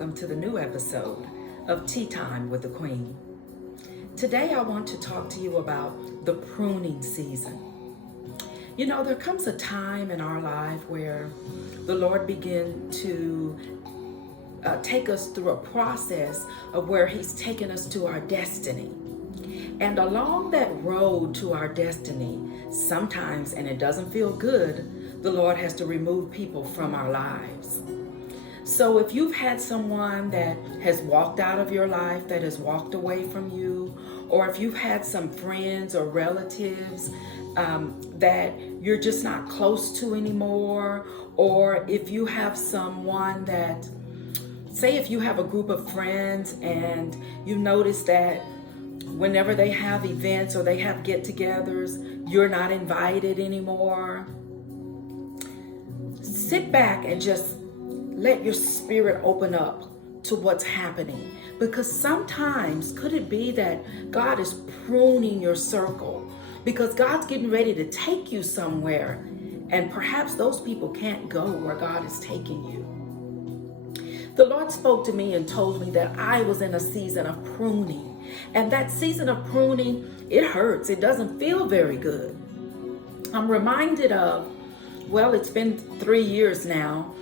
welcome to the new episode of Tea Time with the Queen. Today I want to talk to you about the pruning season. You know, there comes a time in our life where the Lord begins to take us through a process of where He's taken us to our destiny. And along that road to our destiny, sometimes, and it doesn't feel good, the Lord has to remove people from our lives. So if you've had someone that has walked out of your life, that has walked away from you, or if you've had some friends or relatives that you're just not close to anymore, or if you have someone that, say if you have a group of friends and you notice that whenever they have events or they have get-togethers, you're not invited anymore, sit back and just let your spirit open up to what's happening. Because sometimes, could it be that God is pruning your circle? Because God's getting ready to take you somewhere, and perhaps those people can't go where God is taking you. The Lord spoke to me and told me that I was in a season of pruning. And that season of pruning, it hurts. It doesn't feel very good. I'm reminded of, well, it's been 3 years now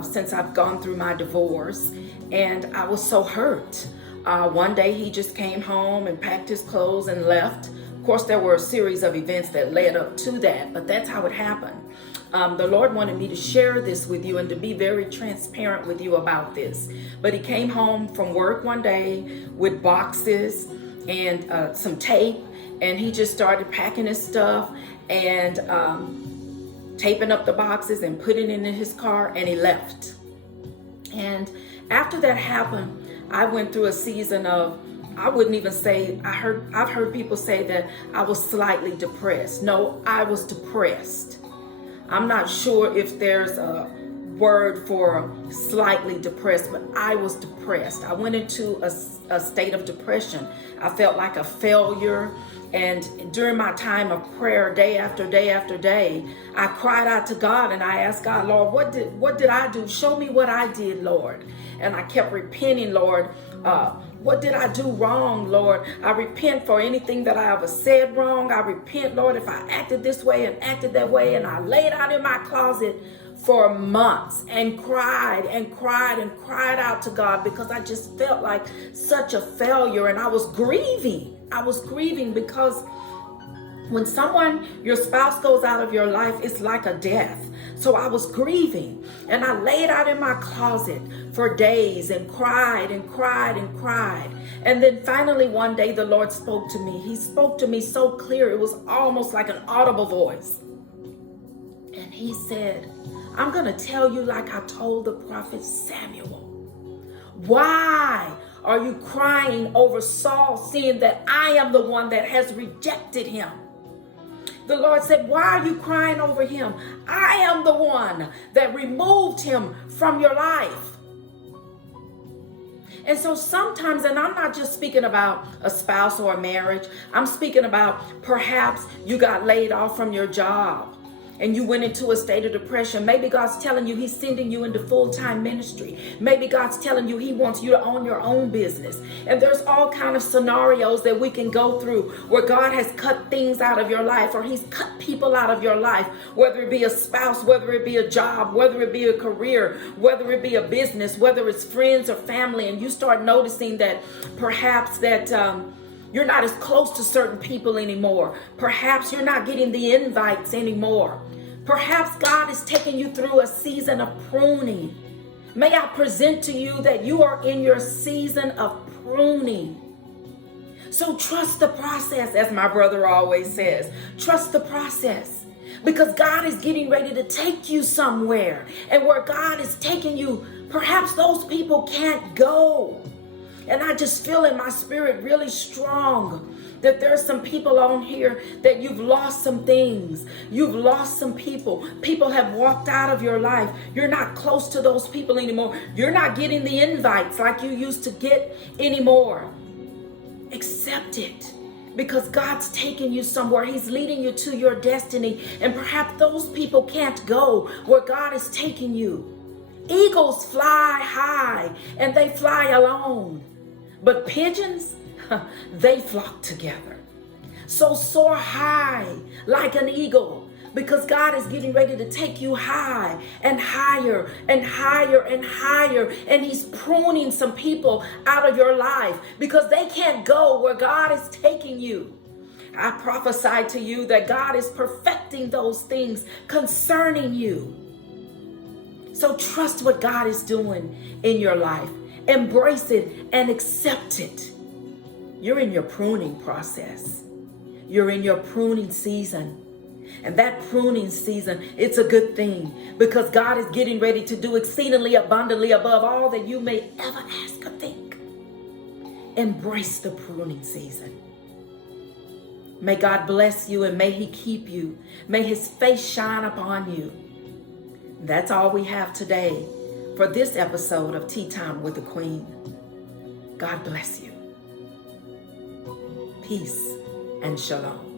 since I've gone through my divorce, and I was so hurt. One day he just came home and packed his clothes and left. Of course, there were a series of events that led up to that, but that's how it happened. The Lord wanted me to share this with you and to be very transparent with you about this. But he came home from work one day with boxes and some tape, and he just started packing his stuff and taping up the boxes and putting it in his car, and he left. And after that happened, I went through a season of, I wouldn't even say, I've heard people say that I was slightly depressed. No, I was depressed. I'm not sure if there's a word for slightly depressed, but I was depressed. I went into a state of depression. I felt like a failure. And during my time of prayer, day after day after day, I cried out to God and I asked God, Lord, what did I do? Show me what I did, Lord. And I kept repenting, Lord. What did I do wrong, Lord? I repent for anything that I ever said wrong. I repent, Lord, if I acted this way and acted that way. And I laid out in my closet for months and cried and cried and cried out to God because I just felt like such a failure, and I was grieving. I was grieving because when your spouse goes out of your life, it's like a death. So I was grieving, and I laid out in my closet for days and cried and cried and cried. And then finally one day the Lord spoke to me. He spoke to me so clear, it was almost like an audible voice. And he said, I'm going to tell you like I told the prophet Samuel. Why are you crying over Saul, seeing that I am the one that has rejected him? The Lord said, why are you crying over him? I am the one that removed him from your life. And so sometimes, and I'm not just speaking about a spouse or a marriage, I'm speaking about perhaps you got laid off from your job and you went into a state of depression. Maybe God's telling you He's sending you into full-time ministry. Maybe God's telling you He wants you to own your own business. And there's all kind of scenarios that we can go through where God has cut things out of your life, or He's cut people out of your life, whether it be a spouse, whether it be a job, whether it be a career, whether it be a business, whether it's friends or family, and you start noticing that perhaps that you're not as close to certain people anymore. Perhaps you're not getting the invites anymore. Perhaps God is taking you through a season of pruning. May I present to you that you are in your season of pruning. So trust the process, as my brother always says. Trust the process. Because God is getting ready to take you somewhere. And where God is taking you, perhaps those people can't go. And I just feel in my spirit really strong that there's some people on here that you've lost some things. You've lost some people. People have walked out of your life. You're not close to those people anymore. You're not getting the invites like you used to get anymore. Accept it. Because God's taking you somewhere. He's leading you to your destiny. And perhaps those people can't go where God is taking you. Eagles fly high and they fly alone, but pigeons, they flock together. So soar high like an eagle, because God is getting ready to take you high and higher and higher and higher. And he's pruning some people out of your life because they can't go where God is taking you. I prophesy to you that God is perfecting those things concerning you. So trust what God is doing in your life. Embrace it and accept it. You're in your pruning process. You're in your pruning season. And that pruning season, it's a good thing, because God is getting ready to do exceedingly abundantly above all that you may ever ask or think. Embrace the pruning season. May God bless you and may he keep you. May his face shine upon you. That's all we have today for this episode of Tea Time with the Queen. God bless you. Peace and shalom.